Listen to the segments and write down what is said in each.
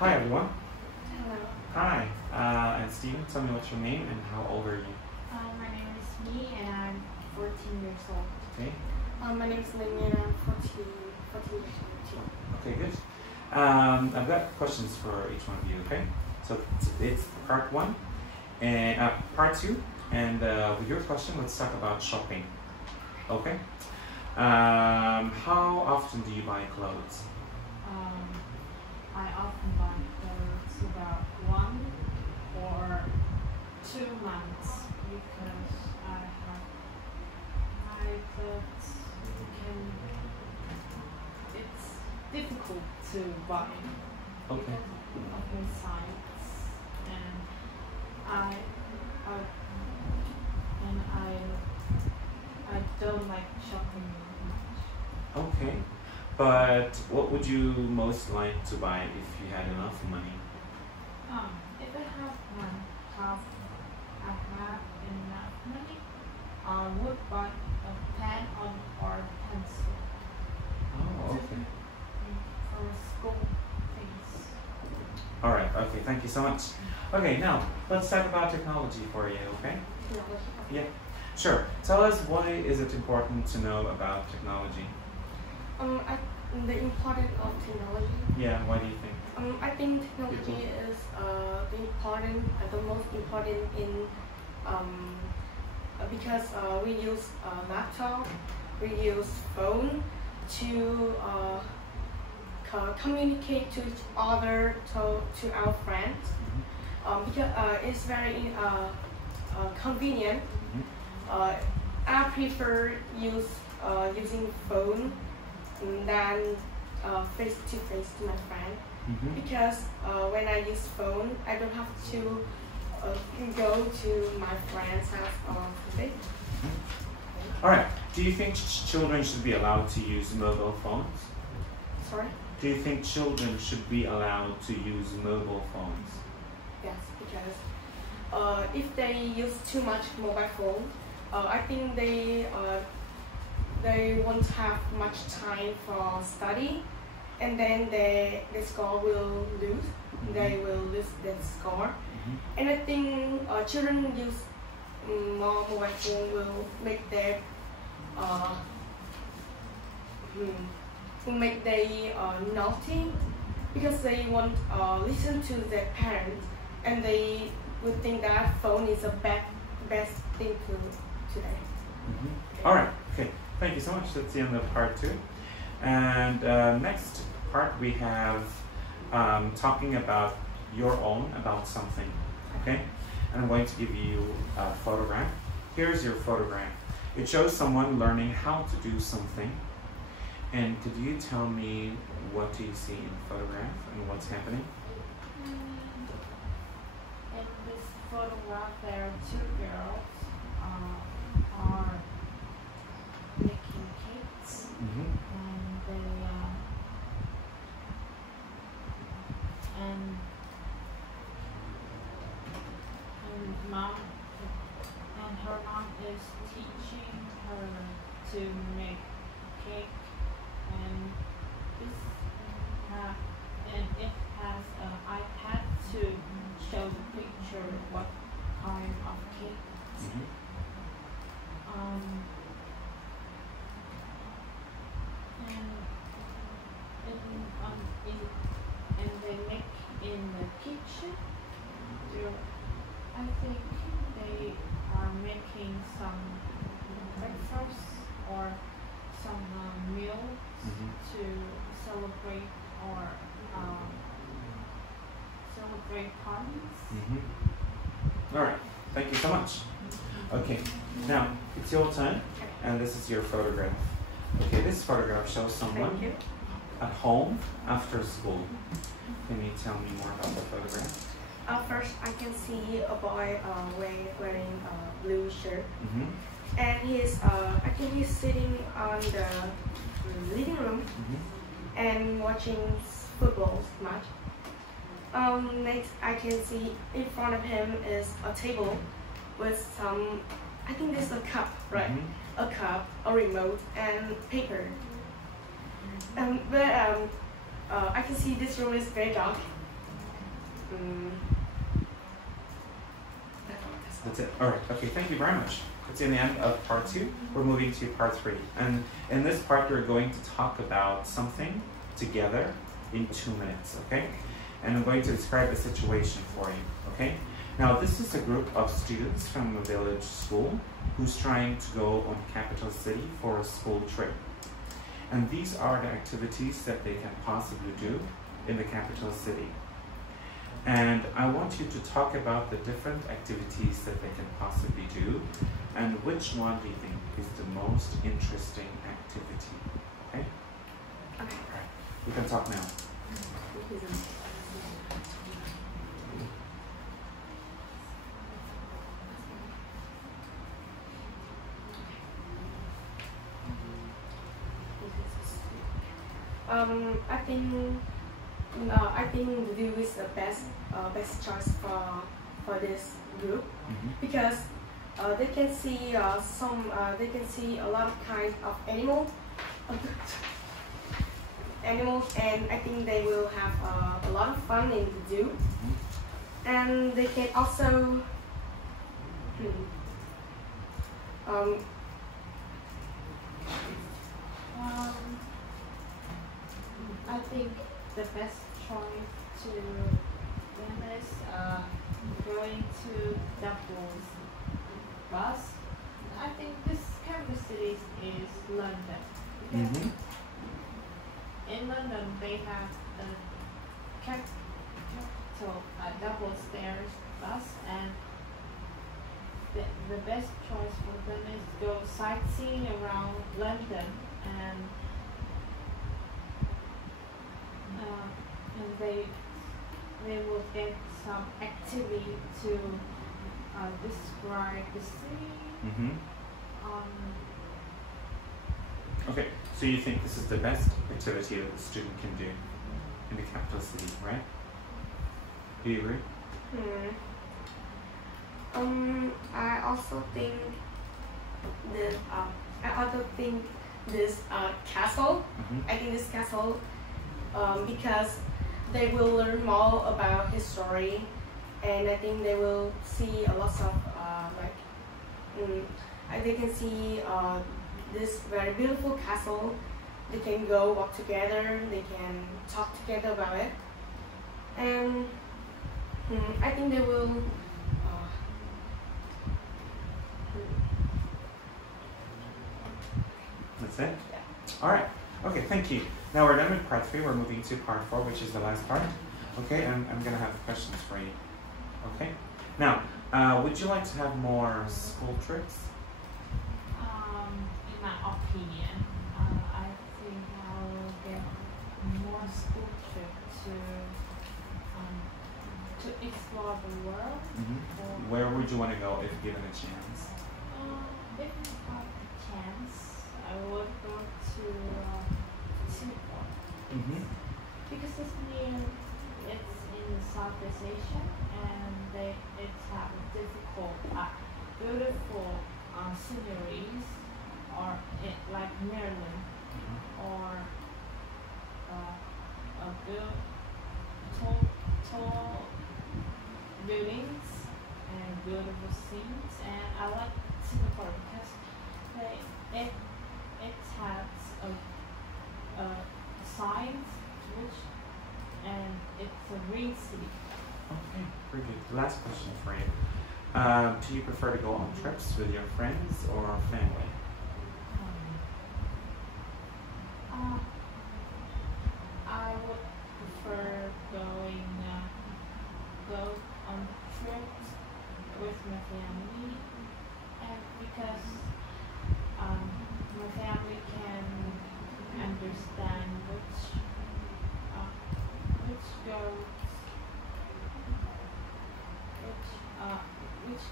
Hi everyone. Hello. Hi, and Steven, tell me what's your name and how old are you? My name is Mi and I'm 14 years old. Okay. My name is Linh and I'm 14 years old too. Okay, good. I've got questions for each one of you, okay? So it's part one and part two, and with your question, let's talk about shopping. Okay. How often do you buy clothes? I often buy clothes about 1 or 2 months because I have my clothes it's difficult to buy Okay. because of my size and I don't like shopping much. Okay. But what would you most like to buy if you had enough money? If I have enough money, I would buy a pen or pencil Oh, okay. for school things. All right. Okay. Thank you so much. Okay. Now let's talk about technology for you. Okay. Yeah. Sure. Tell us why is it important to know about technology? The importance of technology. Yeah. Why do you think? I think technology is the most important in because we use laptop, we use phone to communicate to each other, to our friends. Because it's very convenient. I prefer using phone than face to face to my friend. Because when I use phone, I don't have to go to my friend's house or visit. All right. Do you think children should be allowed to use mobile phones? Sorry? Do you think children should be allowed to use mobile phones? Yes, because if they use too much mobile phone, I think they won't have much time for study, and then the score will lose. They will lose their score. And I think children use more mobile phone will make them naughty because they won't listen to their parents, and they will think that phone is a best thing today. All right. Okay. Thank you so much. That's the end of part two. And next part we have talking about about something. Okay. And I'm going to give you a photograph. Here's your photograph. It shows someone learning how to do something. And could you tell me what do you see in the photograph and what's happening? In this photograph, there are 2 girls are making cakes, and her mom is teaching her to make cake, and it has an iPad to show the picture what kind of cake. And they make in the kitchen. I think they are making some breakfast or some meals to celebrate or celebrate parties. All right. Thank you so much. Okay. Now it's your turn, and this is your photograph. Okay. This photograph shows someone at home after school. Can you tell me more about the photograph? First, I can see a boy wearing a blue shirt, and I think he's sitting on the living room and watching football match. Next, I can see in front of him is a table with some, I think this is a cup, right? A cup, a remote, and paper. But I can see this room is very dark, That's it. All right. Okay. Thank you very much. It's in the end of part 2. We're moving to part 3. And in this part, we're going to talk about something together in 2 minutes. Okay? And I'm going to describe a situation for you. Okay? Now, this is a group of students from a village school who's trying to go on capital city for a school trip. And these are the activities that they can possibly do in the capital city. And I want you to talk about the different activities that they can possibly do and which one do you think is the most interesting activity. Okay? Okay. All right. You can talk now. I think the view is the best choice for this group because they can see a lot of kinds of animals, and I think they will have a lot of fun in the zoo, and they can also I think the best choice to them is going to Dublin bus. I think this capital city is London. In London, they have the capital double stairs bus, and the best choice for them is go sightseeing around London and they will get some activity to describe the city. Okay, so you think this is the best activity that the student can do in the capital city, right? Do you agree? I also think this castle. I think this castle because they will learn more about history, and I think they will see a lot of they can see this very beautiful castle. They can go walk together. They can talk together about it, and I think they will. That's it? Yeah. All right. Okay, thank you. Now we're done with part 3. We're moving to part 4, which is the last part. Okay, and I'm going to have questions for you. Okay? Now, would you like to have more school trips? In my opinion, I think I will get more school trips to explore the world. Where would you want to go if given a chance? If I have a chance, I would go to Singapore. Because it's in the Southeast Asia, and it's have beautiful sceneries, or like Maryland, or tall buildings and beautiful scenes. And I like Singapore because it has a science and it's a green city. Okay, very good. Last question for you. Do you prefer to go on trips with your friends or family? I would prefer go on trips with my family, and because my family can understand which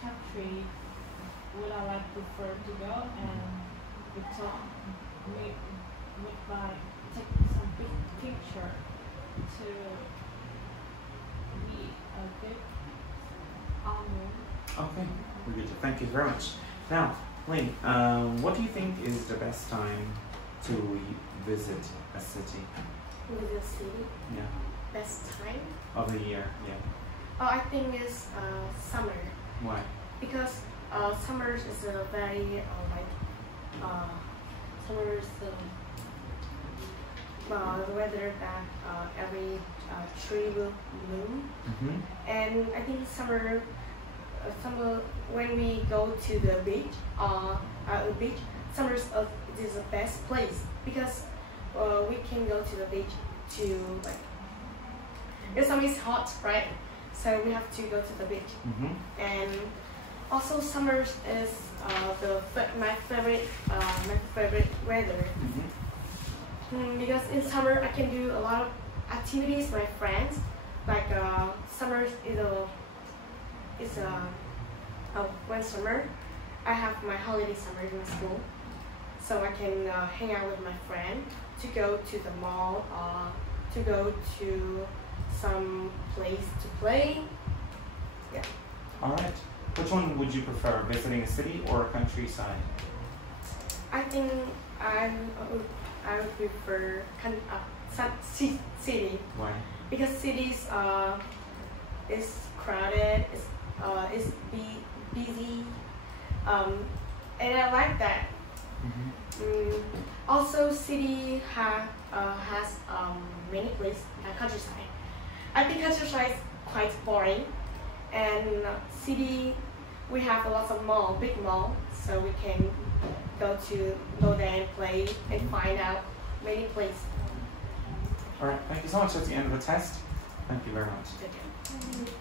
country would I like prefer to go, and take some big picture to be a good honor. Okay, very good. Thank you very much. Now, Linh, what do you think is the best time to visit a city? Visit a city? Yeah. Best time? Of the year, yeah. I think it's summer. Why? Because summer is a very summer is the weather that every tree will bloom, and I think summer when we go to the beach summer is the best place because we can go to the beach to like because summer is hot, right? So we have to go to the beach, and also summer is my favorite weather. Because in summer I can do a lot of activities with my friends. Like summer is when summer I have my holiday summer in my school, so I can hang out with my friend to go to the mall, to go to some place to play. Yeah. All right. Which one would you prefer, visiting a city or a countryside? I think I would prefer city. Why? Because cities is crowded, is busy, and I like that. Also, city has many places. Countryside. I think countryside is quite boring, and city we have a lot of big mall, so we can go there and play and find out many places. All right, thank you so much. That's the end of the test. Thank you very much. Thank you.